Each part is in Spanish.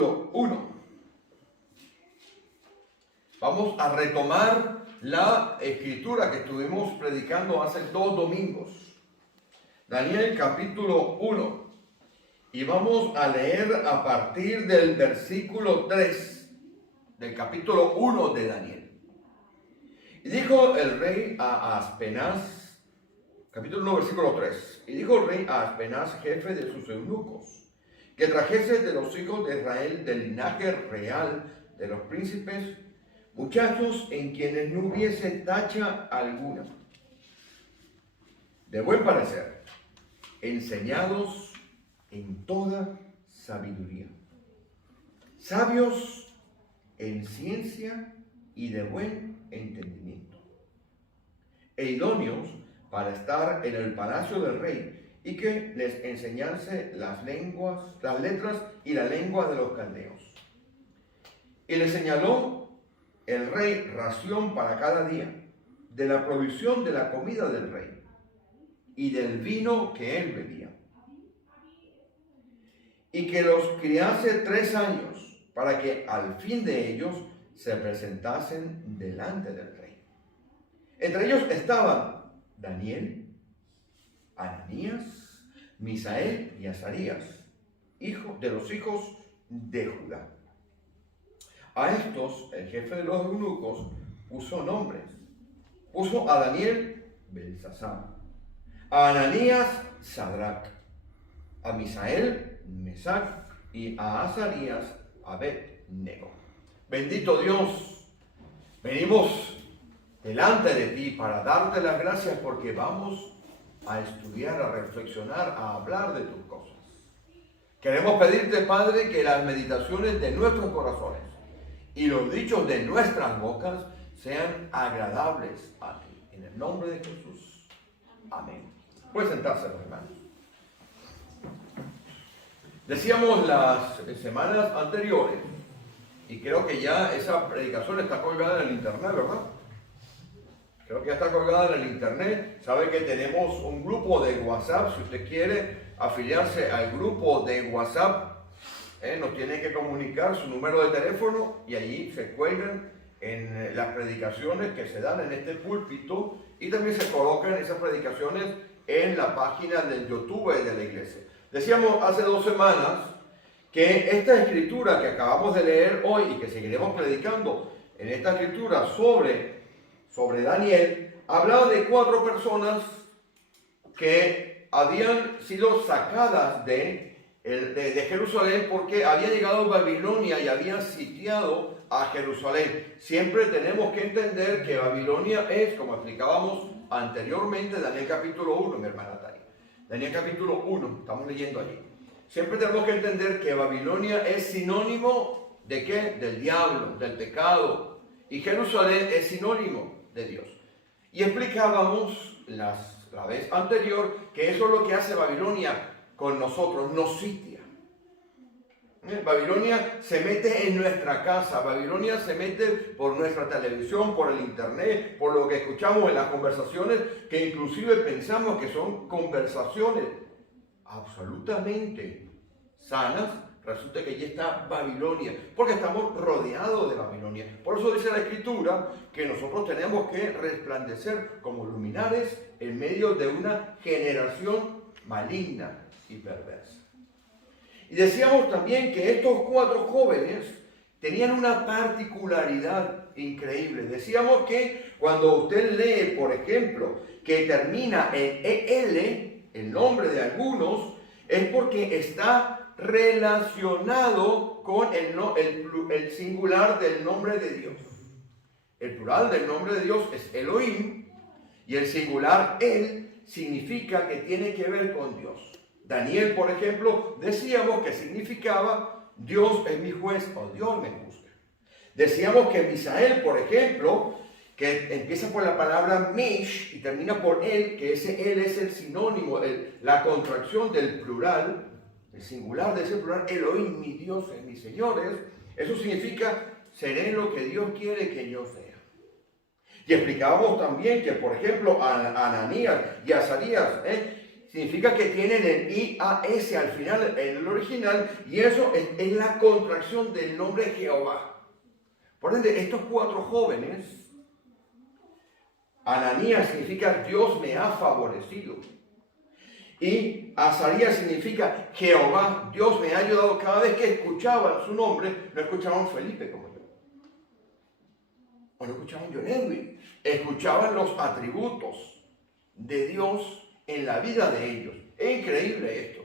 1. Vamos a retomar la escritura que estuvimos predicando hace 2 domingos. Daniel capítulo 1. Y vamos a leer a partir del versículo 3 del capítulo 1 de Daniel. Y dijo el rey a Aspenaz, capítulo 1, versículo 3. Y dijo el rey a Aspenaz, jefe de sus eunucos, que trajese de los hijos de Israel del linaje real de los príncipes, muchachos en quienes no hubiese tacha alguna, de buen parecer, enseñados en toda sabiduría, sabios en ciencia y de buen entendimiento, e idóneos para estar en el palacio del rey, y que les enseñase las letras y la lengua de los caldeos. Y le señaló el rey ración para cada día, de la provisión de la comida del rey, y del vino que él bebía. Y que los criase 3 años, para que al fin de ellos se presentasen delante del rey. Entre ellos estaban Daniel, Ananías, Misael y Azarías, de los hijos de Judá. A estos el jefe de los eunucos puso nombres. Puso a Daniel Belsasar, a Ananías Sadrac, a Misael Mesac y a Azarías Abed-nego. Bendito Dios, venimos delante de ti para darte las gracias porque vamos a estudiar, a reflexionar, a hablar de tus cosas. Queremos pedirte, Padre, que las meditaciones de nuestros corazones y los dichos de nuestras bocas sean agradables a ti. En el nombre de Jesús. Amén. Pueden sentarse, los hermanos. Decíamos las semanas anteriores, y creo que ya esa predicación está colgada en el internet, ¿verdad? Creo que ya está colgada en el internet. Sabe que tenemos un grupo de WhatsApp. Si usted quiere afiliarse al grupo de WhatsApp, nos tiene que comunicar su número de teléfono y allí se cuelgan en las predicaciones que se dan en este púlpito y también se colocan esas predicaciones en la página del YouTube de la iglesia. Decíamos hace 2 semanas que esta escritura que acabamos de leer hoy y que seguiremos predicando en esta escritura sobre Daniel, hablaba de 4 personas que habían sido sacadas de Jerusalén porque habían llegado a Babilonia y habían sitiado a Jerusalén. Siempre tenemos que entender que Babilonia es, como explicábamos anteriormente, Daniel capítulo 1, mi hermana Tari. Daniel capítulo 1, estamos leyendo allí. Siempre tenemos que entender que Babilonia es sinónimo ¿de qué? Del diablo, del pecado. Y Jerusalén es sinónimo de Dios. Y explicábamos la vez anterior que eso es lo que hace Babilonia con nosotros, nos sitia. Babilonia se mete en nuestra casa, Babilonia se mete por nuestra televisión, por el internet, por lo que escuchamos en las conversaciones, que inclusive pensamos que son conversaciones absolutamente sanas. Resulta que allí está Babilonia, porque estamos rodeados de Babilonia. Por eso dice la Escritura que nosotros tenemos que resplandecer como luminares en medio de una generación maligna y perversa. Y decíamos también que estos 4 jóvenes tenían una particularidad increíble. Decíamos que cuando usted lee, por ejemplo, que termina en EL, el nombre de algunos, es porque está relacionado con el singular del nombre de Dios. El plural del nombre de Dios es Elohim y el singular El significa que tiene que ver con Dios. Daniel, por ejemplo, decíamos que significaba Dios es mi juez o Dios me juzga. Decíamos que Misael, por ejemplo, que empieza por la palabra Mish y termina por él, que ese él es el sinónimo, la contracción del plural, el singular de ese plural, Elohim, mi Dios, mis señores. Eso significa seré lo que Dios quiere que yo sea. Y explicábamos también que, por ejemplo, Ananías y Azarías, significa que tienen el IAS al final en el original, y eso es la contracción del nombre Jehová. Por ende, estos 4 jóvenes, Ananías significa Dios me ha favorecido. Y Azarías significa Jehová, Dios me ha ayudado. Cada vez que escuchaban su nombre, no escuchaban Felipe como yo. O no escuchaban John Edwin. Escuchaban los atributos de Dios en la vida de ellos. Es increíble esto.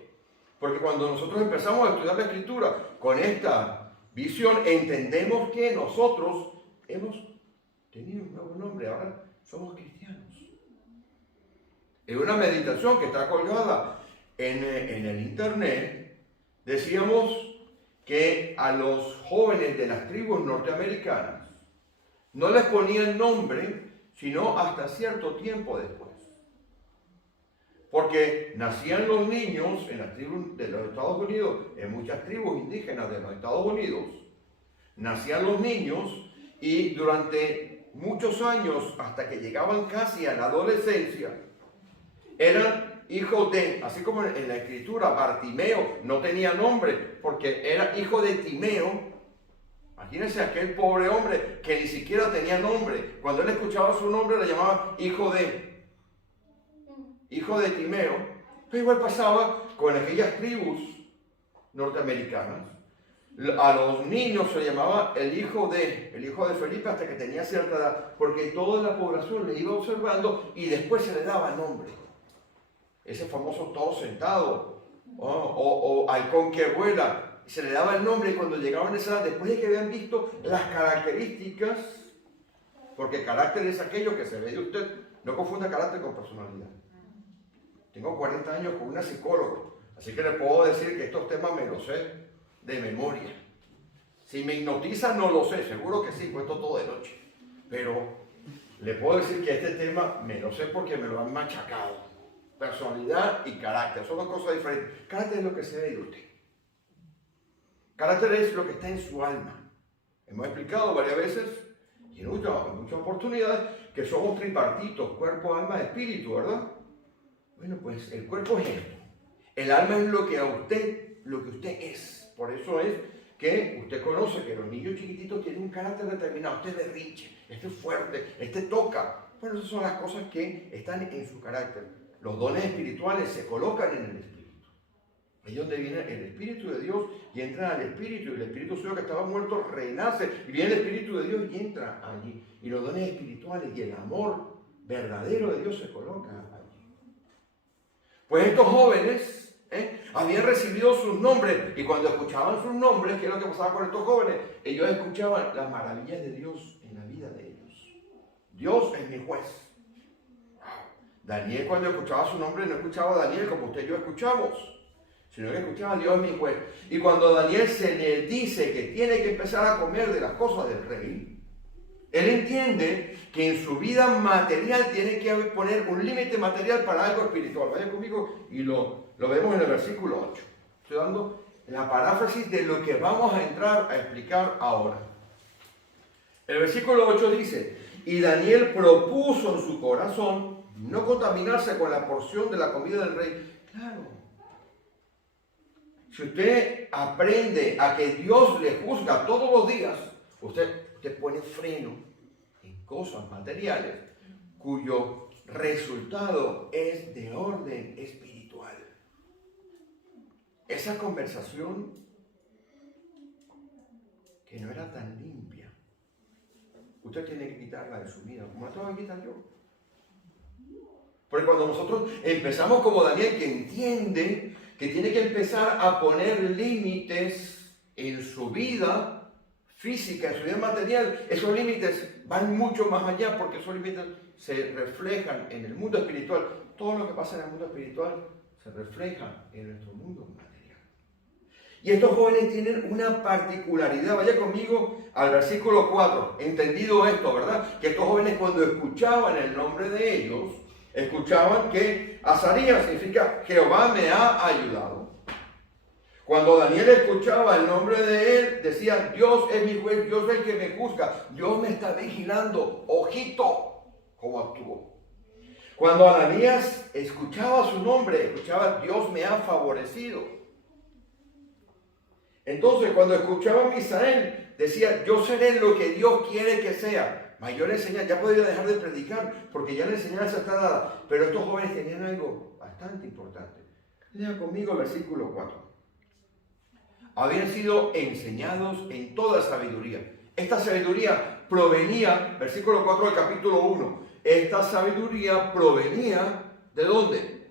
Porque cuando nosotros empezamos a estudiar la Escritura con esta visión, entendemos que nosotros hemos tenido un nuevo nombre. Ahora somos cristianos. En una meditación que está colgada en el internet, decíamos que a los jóvenes de las tribus norteamericanas no les ponían nombre sino hasta cierto tiempo después. Porque nacían los niños en las tribus de los Estados Unidos, en muchas tribus indígenas de los Estados Unidos, nacían los niños y durante muchos años, hasta que llegaban casi a la adolescencia, eran hijos de, así como en la escritura, Bartimeo no tenía nombre porque era hijo de Timeo. Imagínense aquel pobre hombre que ni siquiera tenía nombre. Cuando él escuchaba su nombre le llamaba hijo de Timeo. Pero igual pasaba con aquellas tribus norteamericanas. A los niños se llamaba el hijo de Felipe hasta que tenía cierta edad, porque toda la población le iba observando y después se le daba nombre. Ese famoso todo sentado, o halcón que vuela, se le daba el nombre. Y cuando llegaban a esa edad, después de que habían visto las características, porque carácter es aquello que se ve de usted, no confunda carácter con personalidad. Tengo 40 años con una psicóloga, así que le puedo decir que estos temas me los sé de memoria. Si me hipnotizan no lo sé, seguro que sí, cuento todo de noche, pero le puedo decir que este tema me lo sé porque me lo han machacado. Personalidad y carácter son dos cosas diferentes. Carácter es lo que se ve de usted. Carácter es lo que está en su alma. Hemos explicado varias veces y en muchas oportunidades que somos tripartitos, cuerpo, alma, espíritu, ¿verdad? Bueno, pues el cuerpo es esto. El alma es lo que usted es. Por eso es que usted conoce que los niños chiquititos tienen un carácter determinado. Este es berrinche, este es fuerte, este toca. Bueno, esas son las cosas que están en su carácter. Los dones espirituales se colocan en el Espíritu. Ahí es donde viene el Espíritu de Dios y entra al Espíritu. Y el Espíritu suyo que estaba muerto renace. Y viene el Espíritu de Dios y entra allí. Y los dones espirituales y el amor verdadero de Dios se coloca allí. Pues estos jóvenes habían recibido sus nombres. Y cuando escuchaban sus nombres, ¿qué es lo que pasaba con estos jóvenes? Ellos escuchaban las maravillas de Dios en la vida de ellos. Dios es mi juez. Daniel, cuando escuchaba su nombre, no escuchaba a Daniel como usted y yo escuchamos, sino que escuchaba a Dios mi juez. Y cuando a Daniel se le dice que tiene que empezar a comer de las cosas del rey, él entiende que en su vida material tiene que poner un límite material para algo espiritual. Vaya conmigo y lo vemos en el versículo 8. Estoy dando la paráfrasis de lo que vamos a entrar a explicar ahora. El versículo 8 dice: y Daniel propuso en su corazón no contaminarse con la porción de la comida del rey. Claro. Si usted aprende a que Dios le juzga todos los días, usted pone freno en cosas materiales cuyo resultado es de orden espiritual. Esa conversación que no era tan limpia, usted tiene que quitarla de su vida, como la tengo que quitar yo. Porque cuando nosotros empezamos como Daniel, que entiende que tiene que empezar a poner límites en su vida física, en su vida material, esos límites van mucho más allá, porque esos límites se reflejan en el mundo espiritual. Todo lo que pasa en el mundo espiritual se refleja en nuestro mundo material. Y estos jóvenes tienen una particularidad. Vaya conmigo al versículo 4. Entendido esto, ¿verdad? Que estos jóvenes, cuando escuchaban el nombre de ellos, escuchaban que Azarías significa Jehová me ha ayudado. Cuando Daniel escuchaba el nombre de él, decía: Dios es mi juez, Dios es el que me juzga, Dios me está vigilando, ojito cómo actúo. Cuando Ananías escuchaba su nombre, escuchaba Dios me ha favorecido. Entonces cuando escuchaba a Misael, decía yo seré lo que Dios quiere que sea. Mayor enseñanza, ya podría dejar de predicar porque ya la enseñanza está dada. Pero estos jóvenes tenían algo bastante importante. Lea conmigo el versículo 4. Habían sido enseñados en toda sabiduría. Esta sabiduría provenía, versículo 4 del capítulo 1, esta sabiduría provenía, ¿de dónde?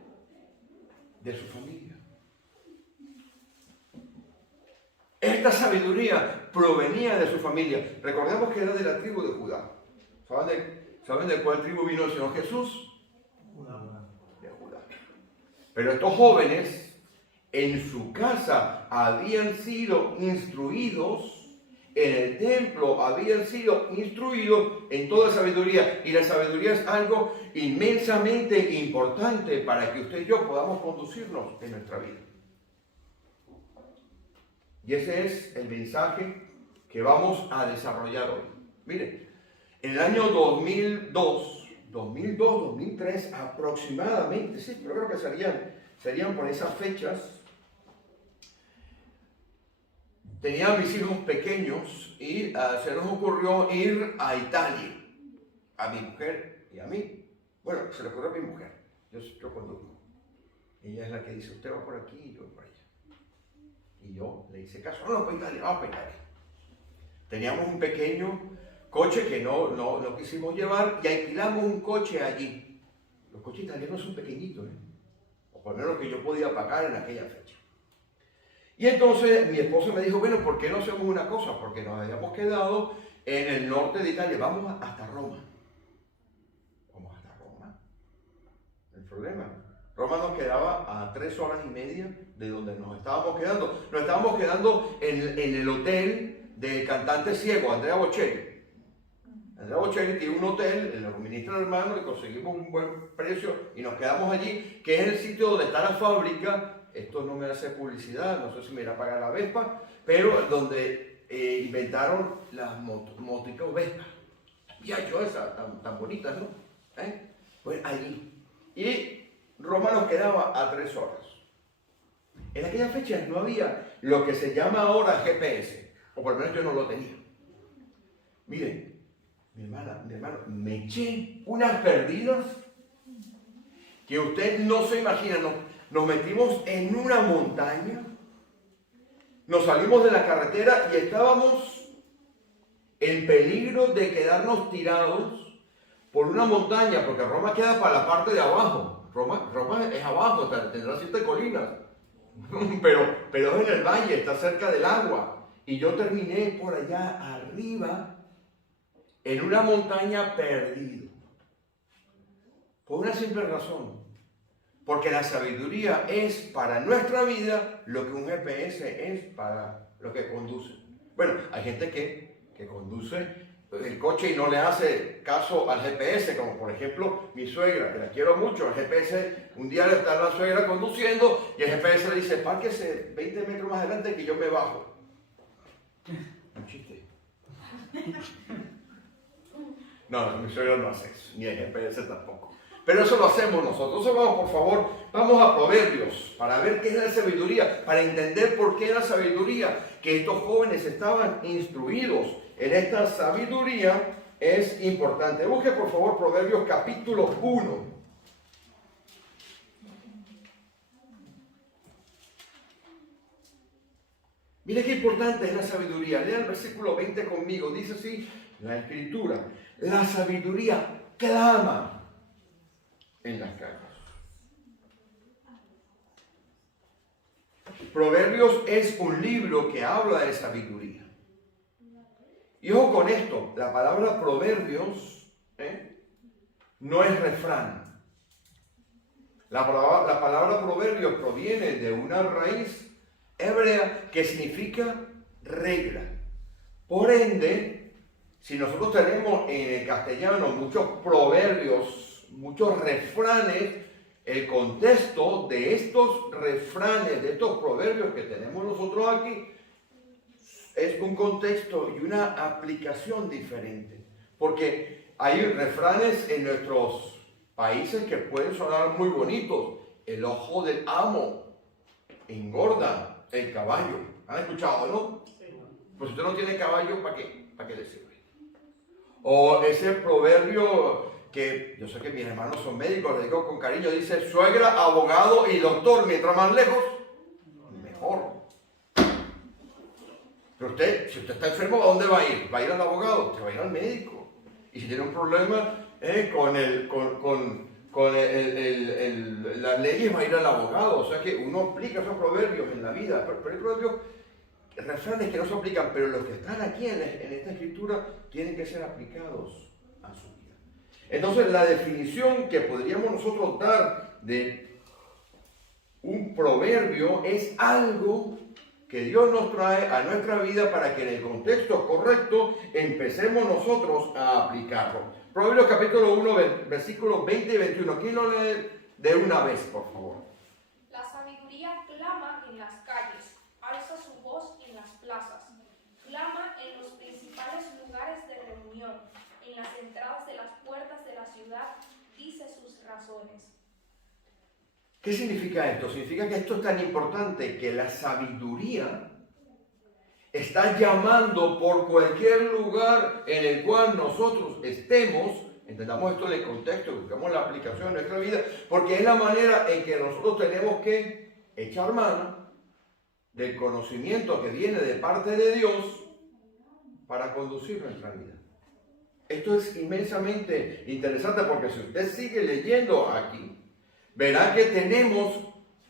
De su familia. Esta sabiduría provenía de su familia. Recordemos que era de la tribu de Judá. ¿Saben de cuál tribu vino el Señor Jesús? De Judá. Pero estos jóvenes en su casa habían sido instruidos, en el templo habían sido instruidos en toda sabiduría. Y la sabiduría es algo inmensamente importante para que usted y yo podamos conducirnos en nuestra vida. Y ese es el mensaje que vamos a desarrollar hoy. Miren, en el año 2003 aproximadamente, sí, yo creo que serían por esas fechas. Tenía a mis hijos pequeños y se nos ocurrió ir a Italia, a mi mujer y a mí. Bueno, se le ocurrió a mi mujer, yo conduzco. Ella es la que dice, usted va por aquí y yo voy por allá. Y yo le hice caso, no, para Italia, vamos para Italia. Teníamos un pequeño coche que no quisimos llevar y alquilamos un coche allí. Los coches italianos son pequeñitos, o por lo menos que yo podía pagar en aquella fecha. Y entonces mi esposo me dijo, bueno, ¿por qué no hacemos una cosa? Porque nos habíamos quedado en el norte de Italia, vamos hasta Roma. Vamos hasta Roma. El problema, Roma nos quedaba a 3 horas y media de donde nos estábamos quedando. Nos estábamos quedando en el hotel del cantante ciego, Andrea Bocelli. Andrea Bocelli tiene un hotel, lo administra el hermano y conseguimos un buen precio y nos quedamos allí, que es el sitio donde está la fábrica. Esto no me hace publicidad, no sé si me irá a pagar la Vespa, pero donde inventaron las motos Vespa. Ya yo esas tan bonitas, ¿no? Pues allí. Y Roma nos quedaba a 3 horas. En aquella fecha no había lo que se llama ahora GPS, o por lo menos yo no lo tenía. Miren, mi hermano, me eché unas perdidas que usted no se imagina. Nos metimos en una montaña, nos salimos de la carretera y estábamos en peligro de quedarnos tirados por una montaña, porque Roma queda para la parte de abajo. Roma es abajo, tendrá 7 colinas, pero es en el valle, está cerca del agua. Y yo terminé por allá arriba, en una montaña perdido. Por una simple razón. Porque la sabiduría es para nuestra vida lo que un GPS es para lo que conduce. Bueno, hay gente que conduce el coche y no le hace caso al GPS, como por ejemplo mi suegra, que la quiero mucho. El GPS, un día está la suegra conduciendo y el GPS le dice, párquese 20 metros más adelante que yo me bajo. Un chiste. No, mi suegra no hace eso, ni el GPS tampoco. Pero eso lo hacemos nosotros. Entonces vamos, por favor, vamos a Proverbios para ver qué es la sabiduría, para entender por qué la sabiduría, que estos jóvenes estaban instruidos en esta sabiduría, es importante. Busque por favor Proverbios capítulo 1. Mire qué importante es la sabiduría. Lea el versículo 20 conmigo. Dice así la Escritura: la sabiduría clama en las calles. Proverbios es un libro que habla de sabiduría. Y ojo con esto, la palabra proverbios no es refrán. La palabra proverbios proviene de una raíz hebrea que significa regla. Por ende, si nosotros tenemos en el castellano muchos proverbios, muchos refranes, el contexto de estos refranes, de estos proverbios que tenemos nosotros aquí, es un contexto y una aplicación diferente. Porque hay refranes en nuestros países que pueden sonar muy bonitos. El ojo del amo engorda el caballo. ¿Han escuchado, no? Pues si usted no tiene caballo, ¿para qué? ¿Para qué le sirve? O ese proverbio que yo sé que mis hermanos son médicos, les digo con cariño, dice suegra, abogado y doctor. Mientras más lejos, mejor. Pero usted, si usted está enfermo, ¿a dónde va a ir? ¿Va a ir al abogado? Usted va a ir al médico. Y si tiene un problema con las leyes, va a ir al abogado. O sea que uno aplica esos proverbios en la vida. Pero hay proverbios, refranes que no se aplican, pero los que están aquí en esta escritura tienen que ser aplicados a su vida. Entonces, la definición que podríamos nosotros dar de un proverbio es algo que Dios nos trae a nuestra vida para que en el contexto correcto empecemos nosotros a aplicarlo. Proverbios capítulo 1, versículos 20 y 21. ¿Quién lo lee de una vez, por favor? La sabiduría clama en las calles, alza su voz en las plazas, clama en los principales lugares de reunión, en las entradas de las puertas de la ciudad, dice sus razones. ¿Qué significa esto? Significa que esto es tan importante que la sabiduría está llamando por cualquier lugar en el cual nosotros estemos, entendamos esto en el contexto, buscamos la aplicación en nuestra vida, porque es la manera en que nosotros tenemos que echar mano del conocimiento que viene de parte de Dios para conducir nuestra vida. Esto es inmensamente interesante porque si usted sigue leyendo aquí, verá que tenemos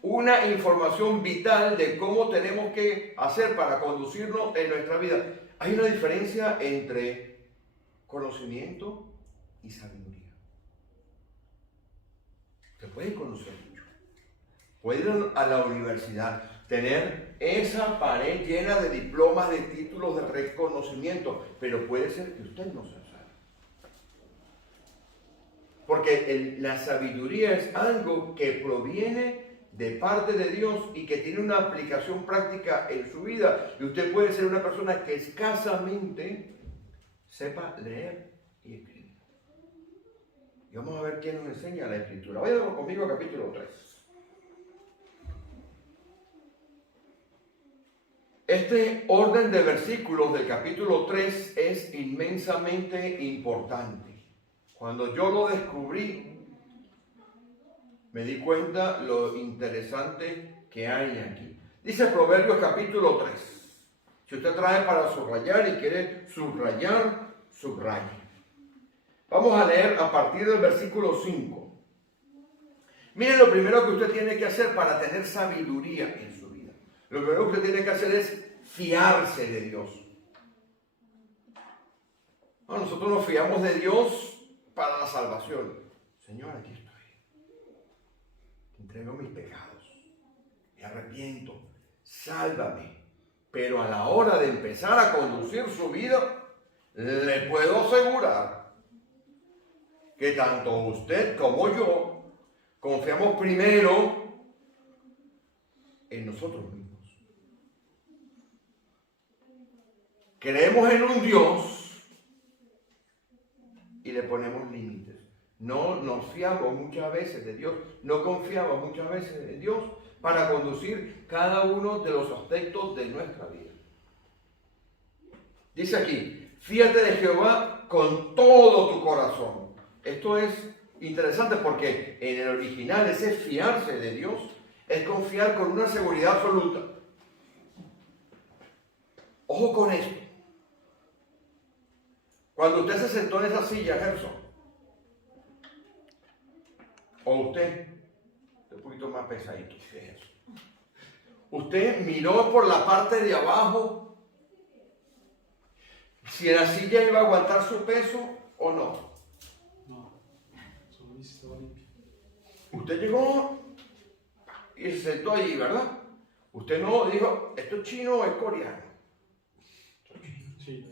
una información vital de cómo tenemos que hacer para conducirnos en nuestra vida. Hay una diferencia entre conocimiento y sabiduría. Usted puede conocer mucho, puede ir a la universidad, tener esa pared llena de diplomas, de títulos, de reconocimiento, pero puede ser que usted no sea. Porque la sabiduría es algo que proviene de parte de Dios y que tiene una aplicación práctica en su vida. Y usted puede ser una persona que escasamente sepa leer y escribir. Y vamos a ver quién nos enseña la escritura. Vayan conmigo a capítulo 3. Este orden de versículos del capítulo 3 es inmensamente importante. Cuando yo lo descubrí, me di cuenta lo interesante que hay aquí. Dice Proverbios capítulo 3. Si usted trae para subrayar y quiere subrayar, subraye. Vamos a leer a partir del versículo 5. Miren lo primero que usted tiene que hacer para tener sabiduría en su vida. Lo primero que usted tiene que hacer es fiarse de Dios. No, nosotros nos fiamos de Dios para la salvación. Señor, aquí estoy. Te entrego mis pecados. Me arrepiento. Sálvame. Pero a la hora de empezar a conducir su vida, le puedo asegurar que tanto usted como yo confiamos primero en nosotros mismos. Creemos en un Dios y le ponemos límites. No nos fiamos muchas veces de Dios, no confiamos muchas veces en Dios para conducir cada uno de los aspectos de nuestra vida. Dice aquí, fíate de Jehová con todo tu corazón. Esto es interesante porque en el original ese fiarse de Dios es confiar con una seguridad absoluta. Ojo con esto. Cuando usted se sentó en esa silla, Gerson, o usted, un poquito más pesadito que eso, usted miró por la parte de abajo si la silla iba a aguantar su peso o no. No, solo estaba limpio. Usted llegó y se sentó allí, ¿verdad? Usted no dijo, ¿esto es chino o es coreano? Sí.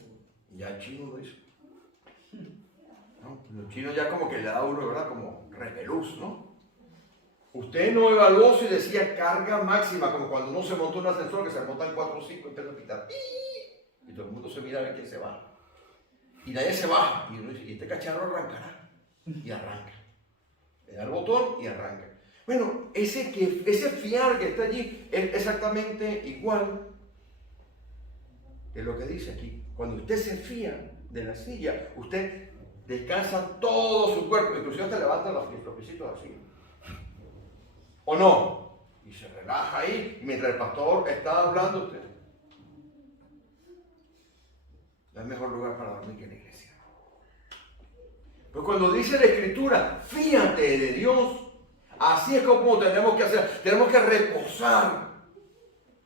Ya el chino lo hizo. ¿No? Los chinos ya como que le da uno, ¿verdad? Como repelús, ¿no? Usted no evaluó si decía carga máxima, como cuando uno se monta un ascensor que se montan 4 o 5 y empieza a pitar. Y todo el mundo se mira a ver quién se baja. Y nadie se baja. Y uno dice, ¿y este cacharro arrancará? Y arranca. Le da el botón y arranca. Bueno, ese fiar que está allí es exactamente igual que lo que dice aquí. Cuando usted se fía de la silla, usted descansa todo su cuerpo, inclusive hasta levanta los piecitos así. ¿O no? Y se relaja ahí mientras el pastor está hablando usted. No hay mejor lugar para dormir que en la iglesia. Pues cuando dice la Escritura, fíate de Dios, así es como tenemos que hacer. Tenemos que reposar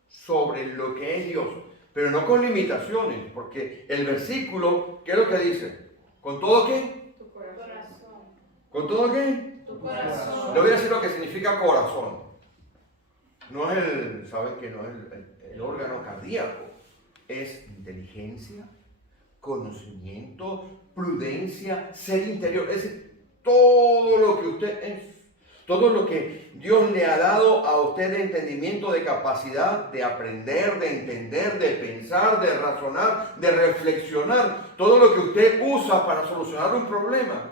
sobre lo que es Dios, pero no con limitaciones, porque el versículo, ¿qué es lo que dice? ¿Con todo qué? Tu corazón. ¿Con todo qué? Tu corazón. Le voy a decir lo que significa corazón. No es ¿saben que no es el órgano cardíaco? Es inteligencia, conocimiento, prudencia, ser interior. Es decir, todo lo que usted es. Todo lo que Dios le ha dado a usted de entendimiento, de capacidad de aprender, de entender, de pensar, de razonar, de reflexionar. Todo lo que usted usa para solucionar un problema.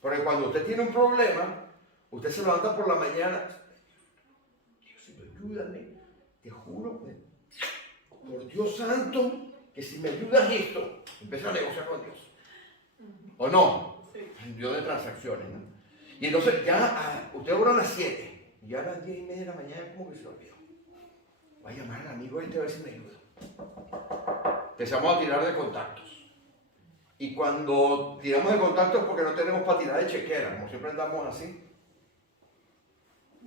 Porque cuando usted tiene un problema, usted se levanta por la mañana. Dios, ayúdame. Te juro, por Dios santo, que si me ayudas esto, empieza a negociar con Dios. ¿O no? Dios de transacciones, ¿no? Y entonces ya, usted ora a las 7, y ya a las 10:30 de la mañana como que se lo olvidó. Voy a llamar al amigo este a ver si me ayuda. Empezamos a tirar de contactos. Y cuando tiramos de contactos es porque no tenemos para tirar de chequera, como siempre andamos así.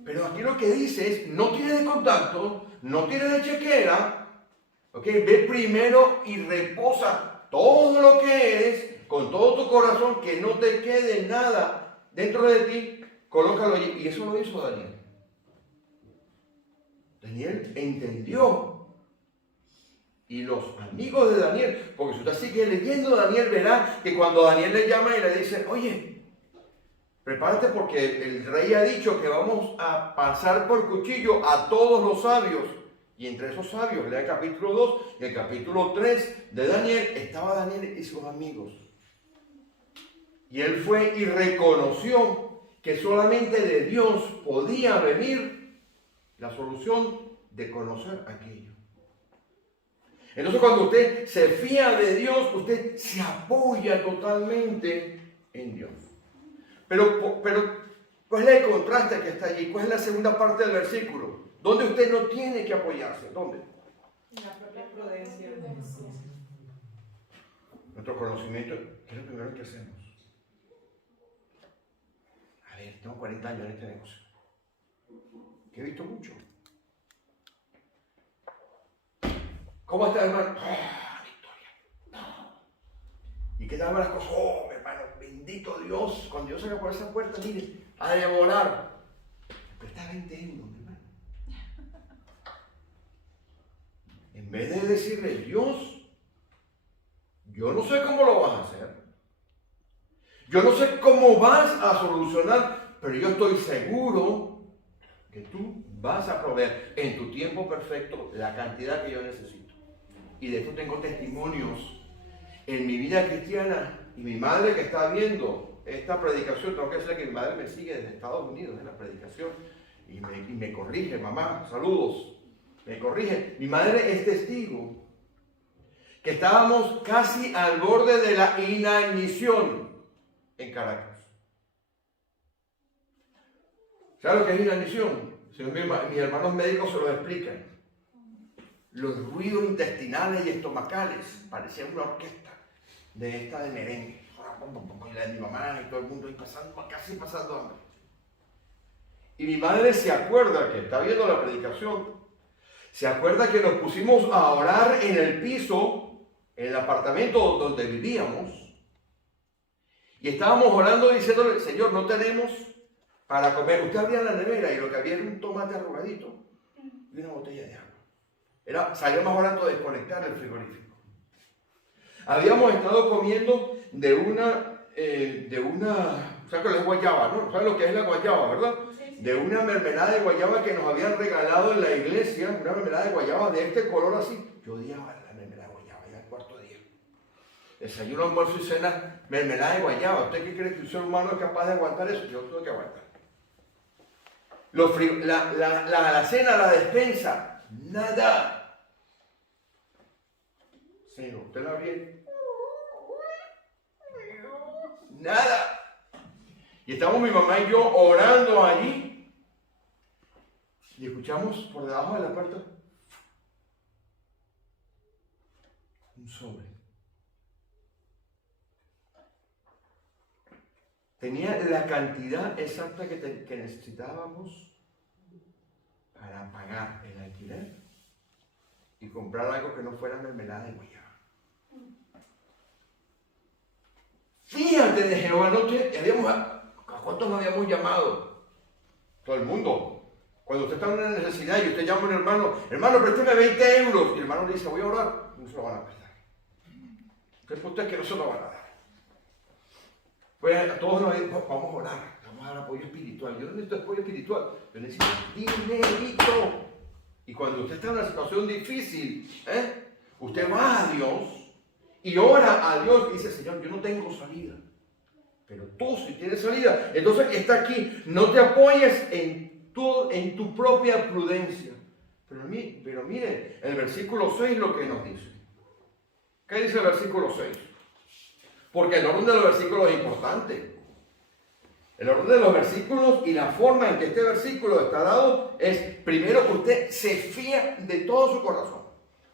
Pero aquí lo que dice es, no tires de contactos, no tires de chequera, ¿ok? Ve primero y reposa todo lo que eres, con todo tu corazón, que no te quede nada dentro de ti, colócalo allí. Y eso lo hizo Daniel. Daniel entendió. Y los amigos de Daniel, porque si usted sigue leyendo, Daniel verá que cuando Daniel le llama y le dice, oye, prepárate porque el rey ha dicho que vamos a pasar por cuchillo a todos los sabios. Y entre esos sabios, lea el capítulo 2 y el capítulo 3 de Daniel, estaba Daniel y sus amigos. Y él fue y reconoció que solamente de Dios podía venir la solución de conocer aquello. Entonces cuando usted se fía de Dios, usted se apoya totalmente en Dios. Pero ¿cuál es el contraste que está allí? ¿Cuál es la segunda parte del versículo? ¿Dónde usted no tiene que apoyarse? ¿Dónde? La propia prudencia. Nuestro conocimiento, ¿qué es lo primero que hacemos? A ver, tengo 40 años en este negocio. Que he visto mucho. ¿Cómo está, hermano? Victoria. ¿Y qué tal van las cosas? Oh, mi hermano, bendito Dios. Cuando Dios salga por esa puerta, mire, a devorar. Cuesta 20 euros, mi hermano. En vez de decirle, Dios, yo no sé cómo lo vas a hacer. Yo no sé cómo vas a solucionar, pero yo estoy seguro que tú vas a proveer en tu tiempo perfecto la cantidad que yo necesito. Y de esto tengo testimonios en mi vida cristiana. Y mi madre que está viendo esta predicación, tengo que decirle que mi madre me sigue desde Estados Unidos en la predicación. Y me corrige, mamá, saludos. Me corrige. Mi madre es testigo que estábamos casi al borde de la inanición en Caracas. ¿Sabes lo que es inanición? Si mis hermanos médicos se lo explican. Los ruidos intestinales y estomacales, parecía una orquesta de merengue. Y la de mi mamá y todo el mundo ahí casi pasando hambre. Y mi madre se acuerda, que está viendo la predicación, se acuerda que nos pusimos a orar en el piso, en el apartamento donde vivíamos, y estábamos orando diciéndole, Señor, no tenemos para comer. Usted abría la nevera y lo que había era un tomate arrugadito y una botella de agua. Salía más barato desconectar el frigorífico. Habíamos estado comiendo de una, ¿sabes qué es guayaba, no? ¿Sabes lo que es la guayaba, verdad? Sí. De una mermelada de guayaba que nos habían regalado en la iglesia, una mermelada de guayaba de este color así. Yo odiaba la mermelada de guayaba, ya el cuarto día. Desayuno, almuerzo y cena, mermelada de guayaba. ¿Usted qué cree que un ser humano es capaz de aguantar eso? Yo tuve que aguantar. la alacena, la despensa, nada. Cero. Usted la abre. Nada. Y estamos mi mamá y yo orando allí. Y escuchamos por debajo de la puerta un sobre. Tenía la cantidad exacta que necesitábamos para pagar el alquiler y comprar algo que no fuera mermelada de guayaba. Fíjate de Jehová, ¿a cuántos nos habíamos llamado? Todo el mundo. Cuando usted está en una necesidad y usted llama a un hermano, présteme 20 euros, y el hermano le dice, voy a orar, no se lo van a prestar. Usted que no se lo van a dar. Pues a todos nos dicen, vamos a orar, vamos a dar apoyo espiritual. Yo no necesito apoyo espiritual, yo necesito dinerito. Y cuando usted está en una situación difícil, usted va a Dios y ora a Dios y dice, Señor, yo no tengo salida. Pero tú sí tienes salida. Entonces está aquí, no te apoyes en tu propia prudencia. Pero mire, el versículo 6 lo que nos dice. ¿Qué dice el versículo 6? Porque el orden de los versículos es importante. El orden de los versículos y la forma en que este versículo está dado es, primero, que usted se fía de todo su corazón.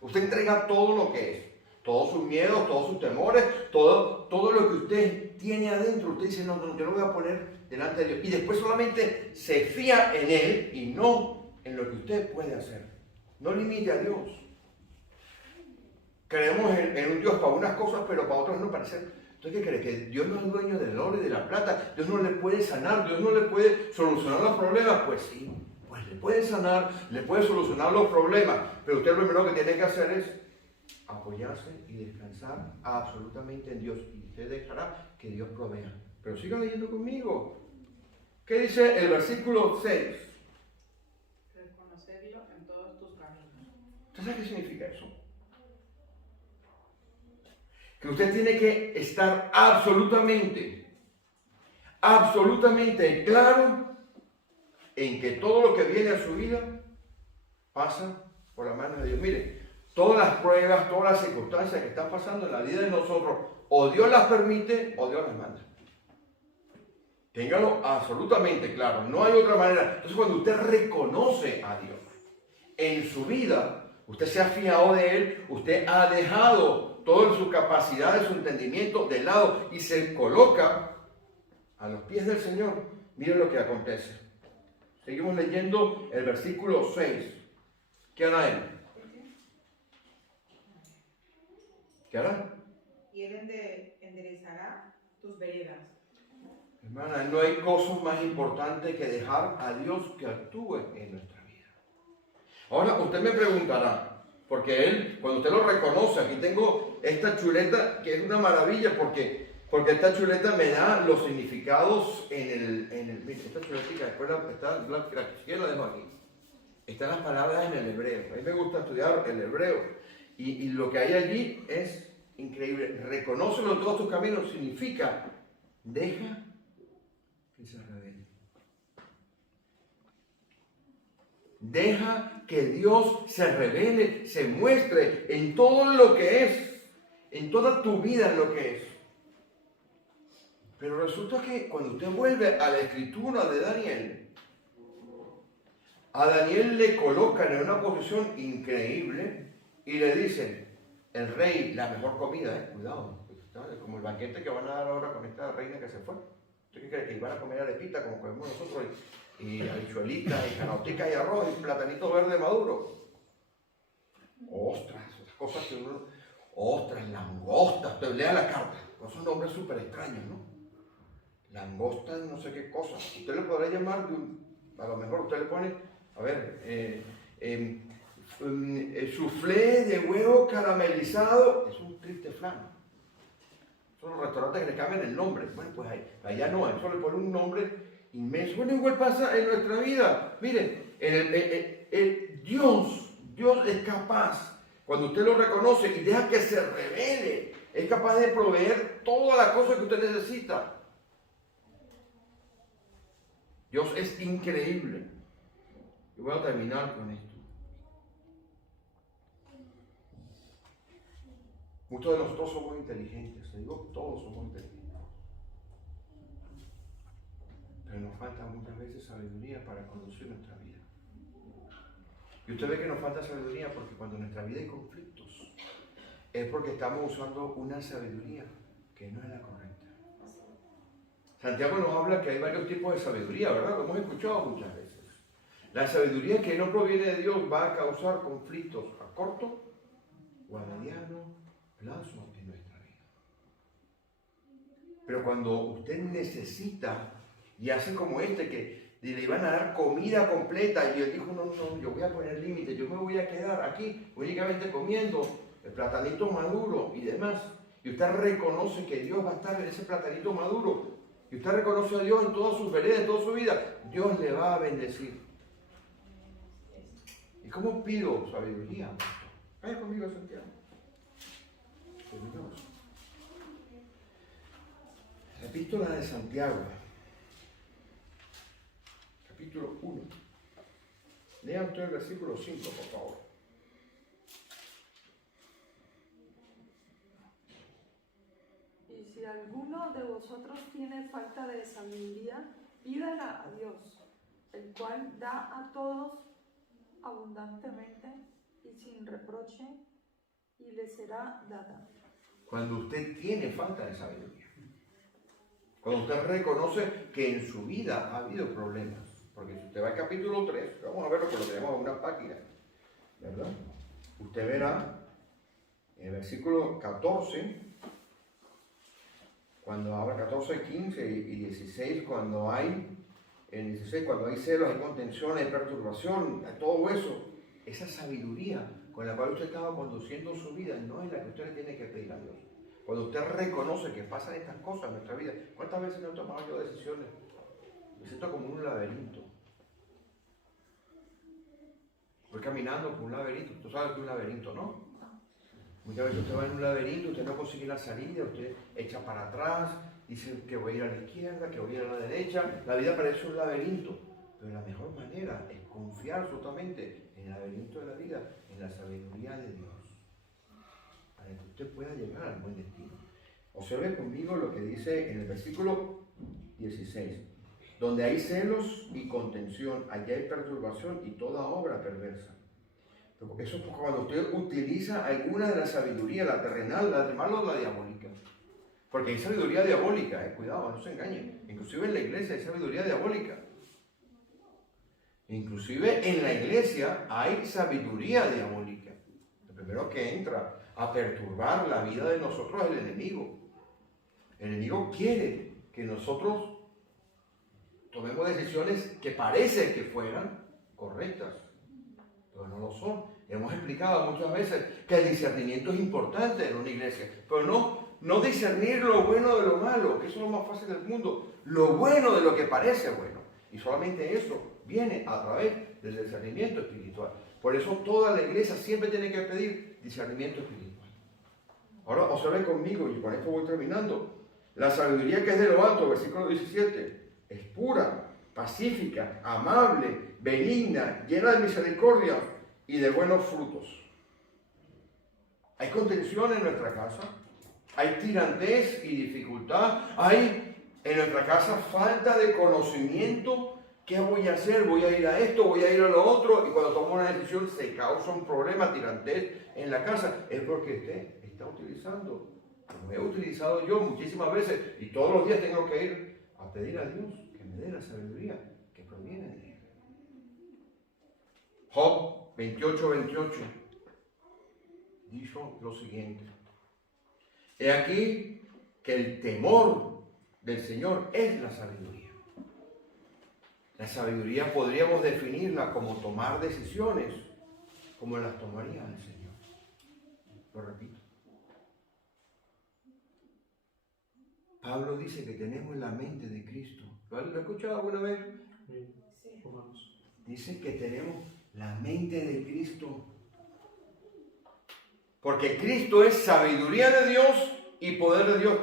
Usted entrega todo lo que es. Todos sus miedos, todos sus temores, todo lo que usted tiene adentro. Usted dice, no, yo lo voy a poner delante de Dios. Y después solamente se fía en Él y no en lo que usted puede hacer. No limite a Dios. Creemos en un Dios para unas cosas, pero para otras no parece. ¿Usted qué cree? ¿Que Dios no es dueño del oro y de la plata? ¿Dios no le puede sanar? ¿Dios no le puede solucionar los problemas? Pues sí, pues le puede sanar, le puede solucionar los problemas. Pero usted lo primero que tiene que hacer es apoyarse y descansar absolutamente en Dios. Y usted dejará que Dios provea. Pero siga leyendo conmigo. ¿Qué dice el versículo 6? Reconocerlo en todos tus caminos. ¿Usted sabe qué significa eso? Que usted tiene que estar absolutamente claro en que todo lo que viene a su vida pasa por la mano de Dios. Mire, todas las pruebas, todas las circunstancias que están pasando en la vida de nosotros, o Dios las permite o Dios las manda. Téngalo absolutamente claro, no hay otra manera. Entonces, cuando usted reconoce a Dios en su vida, usted se ha fiado de Él, usted ha dejado toda su capacidad, su entendimiento de lado y se coloca a los pies del Señor. Miren lo que acontece. Seguimos leyendo el versículo 6. ¿Qué hará Él? ¿Qué hará? Y Él enderezará tus veredas. Hermana, no hay cosa más importante que dejar a Dios que actúe en nuestra vida. Ahora, usted me preguntará, porque Él, cuando usted lo reconoce, aquí tengo esta chuleta que es una maravilla porque esta chuleta me da los significados mire, esta chuletica, después está si la dejo aquí. Están las palabras en el hebreo. A mí me gusta estudiar el hebreo. Y lo que hay allí es increíble. Reconócelo en todos tus caminos significa deja que se revele. Deja que Dios se revele, se muestre en todo lo que es, en toda tu vida en lo que es. Pero resulta que cuando usted vuelve a la escritura de Daniel, a Daniel le colocan en una posición increíble y le dicen, el rey, la mejor comida, cuidado, como el banquete que van a dar ahora con esta reina que se fue. ¿Usted qué cree? Que iban a comer arepita como comemos nosotros, y habichuelitas, y canoticas y arroz, y platanito verde maduro. Ostras, esas cosas que uno... Ostras, langostas, usted lea la carta, con esos nombres súper extraños, ¿no? Langostas, no sé qué cosa. Usted le podrá llamar, a lo mejor usted le pone, a ver, soufflé de huevo caramelizado, es un triste flan. Son los restaurantes que le cambian el nombre. Bueno, pues allá no, eso le pone un nombre inmenso. Bueno, igual pasa en nuestra vida. Miren, Dios es capaz, cuando usted lo reconoce y deja que se revele, es capaz de proveer todas las cosas que usted necesita. Dios es increíble. Y voy a terminar con esto. Muchos de nosotros somos inteligentes, digo, todos somos inteligentes. Pero nos falta muchas veces sabiduría para conducir nuestra vida. Y usted ve que nos falta sabiduría porque cuando en nuestra vida hay conflictos, es porque estamos usando una sabiduría que no es la correcta. Santiago nos habla que hay varios tipos de sabiduría, ¿verdad? Lo hemos escuchado muchas veces. La sabiduría que no proviene de Dios va a causar conflictos a corto o a mediano plazo en nuestra vida. Pero cuando usted necesita y hace como que le iban a dar comida completa y él dijo, no, yo voy a poner límites, yo me voy a quedar aquí únicamente comiendo el platanito maduro y demás. Y usted reconoce que Dios va a estar en ese platanito maduro. Y usted reconoce a Dios en todas sus veredas, en toda su vida. Dios le va a bendecir. ¿Y cómo pido sabiduría? Vaya conmigo, Santiago. Terminamos. La epístola de Santiago. Capítulo 1. Lean usted el versículo 5, por favor. Y si alguno de vosotros tiene falta de sabiduría, pídala a Dios, el cual da a todos abundantemente y sin reproche, y le será dada. Cuando usted tiene falta de sabiduría, cuando usted reconoce que en su vida ha habido problemas, porque si usted va al capítulo 3, vamos a verlo, pero lo tenemos en una página, ¿verdad? Usted verá en el versículo 14, cuando habla 14, 15 y 16, cuando hay, en 16, cuando hay celos, hay contenciones, hay perturbación, hay todo eso, esa sabiduría con la cual usted estaba conduciendo su vida no es la que usted le tiene que pedir a Dios. Cuando usted reconoce que pasan estas cosas en nuestra vida, ¿cuántas veces no he tomado yo decisiones? Me siento como un laberinto. Voy caminando por un laberinto. Tú sabes que es un laberinto, ¿no? Muchas veces usted va en un laberinto, usted no consigue la salida, usted echa para atrás, dice que voy a ir a la izquierda, que voy a ir a la derecha. La vida parece un laberinto, pero la mejor manera es confiar absolutamente en el laberinto de la vida, en la sabiduría de Dios, para que usted pueda llegar al buen destino. Observe conmigo lo que dice en el versículo 16. Donde hay celos y contención, allá hay perturbación y toda obra perversa. Eso es cuando usted utiliza alguna de la sabiduría, la terrenal, la terrenal o la diabólica. Porque hay sabiduría diabólica, cuidado, no se engañen. Inclusive en la iglesia hay sabiduría diabólica. Inclusive en la iglesia hay sabiduría diabólica. Lo primero que entra a perturbar la vida de nosotros es el enemigo. El enemigo quiere que nosotros tomemos decisiones que parecen que fueran correctas, pero no lo son. Hemos explicado muchas veces que el discernimiento es importante en una iglesia, pero no discernir lo bueno de lo malo, que eso es lo más fácil del mundo, lo bueno de lo que parece bueno. Y solamente eso viene a través del discernimiento espiritual. Por eso toda la iglesia siempre tiene que pedir discernimiento espiritual. Ahora observen conmigo, y con esto voy terminando. La sabiduría que es de lo alto, versículo 17, es pura, pacífica, amable, benigna, llena de misericordia y de buenos frutos. Hay contención en nuestra casa, hay tirantez y dificultad, hay en nuestra casa falta de conocimiento. ¿Qué voy a hacer? Voy a ir a esto, voy a ir a lo otro, y cuando tomo una decisión se causa un problema, tirantez en la casa. Es porque usted está utilizando, como he utilizado yo muchísimas veces, y todos los días tengo que ir a pedir a Dios que me dé la sabiduría que proviene de Él. Job 28:28 dijo lo siguiente: he aquí que el temor del Señor es la sabiduría. La sabiduría podríamos definirla como tomar decisiones como las tomaría el Señor. Lo repito. Pablo dice que tenemos la mente de Cristo. ¿Lo ha escuchado alguna vez? Sí. Romanos. Dice que tenemos la mente de Cristo. Porque Cristo es sabiduría de Dios y poder de Dios.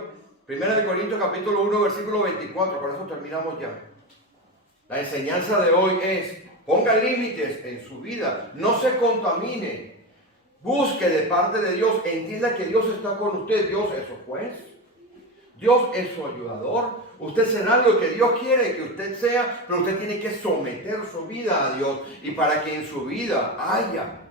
1 Corintios capítulo 1, versículo 24. Con eso terminamos ya. La enseñanza de hoy es: Ponga límites en su vida. No se contamine. Busque de parte de Dios. Entienda que Dios está con usted. Dios es su juez. Dios es su ayudador. Usted será lo que Dios quiere que usted sea, pero usted tiene que someter su vida a Dios. Y para que en su vida haya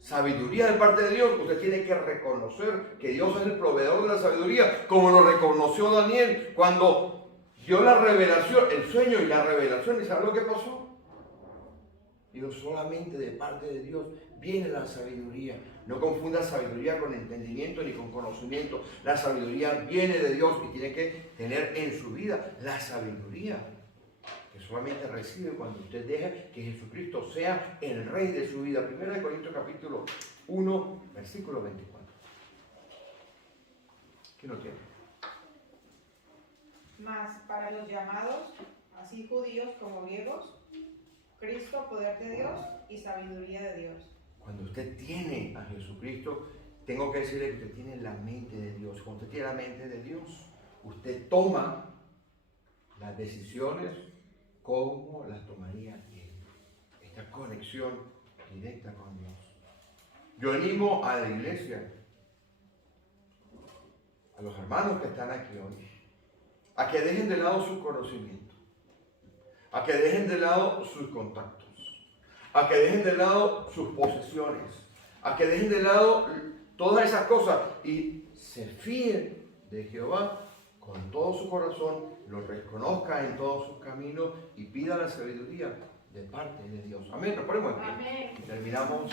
sabiduría de parte de Dios, usted tiene que reconocer que Dios es el proveedor de la sabiduría, como lo reconoció Daniel cuando dio la revelación, el sueño y la revelación. ¿Y sabe lo que pasó? Dios, solamente de parte de Dios viene la sabiduría. No confunda sabiduría con entendimiento ni con conocimiento. La sabiduría viene de Dios y tiene que tener en su vida la sabiduría que solamente recibe cuando usted deja que Jesucristo sea el Rey de su vida. 1 Corintios capítulo 1, versículo 24. ¿Quién lo tiene? Mas para los llamados, así judíos como griegos, Cristo, poder de Dios y sabiduría de Dios. Cuando usted tiene a Jesucristo, tengo que decirle que usted tiene la mente de Dios. Cuando usted tiene la mente de Dios, usted toma las decisiones como las tomaría Él. Esta conexión directa con Dios. Yo animo a la iglesia, a los hermanos que están aquí hoy, a que dejen de lado su conocimiento, a que dejen de lado sus contactos, a que dejen de lado sus posesiones, a que dejen de lado todas esas cosas y se fíen de Jehová con todo su corazón, lo reconozca en todos sus caminos y pida la sabiduría de parte de Dios. Amén. Nos ponemos en pie. Amén. Terminamos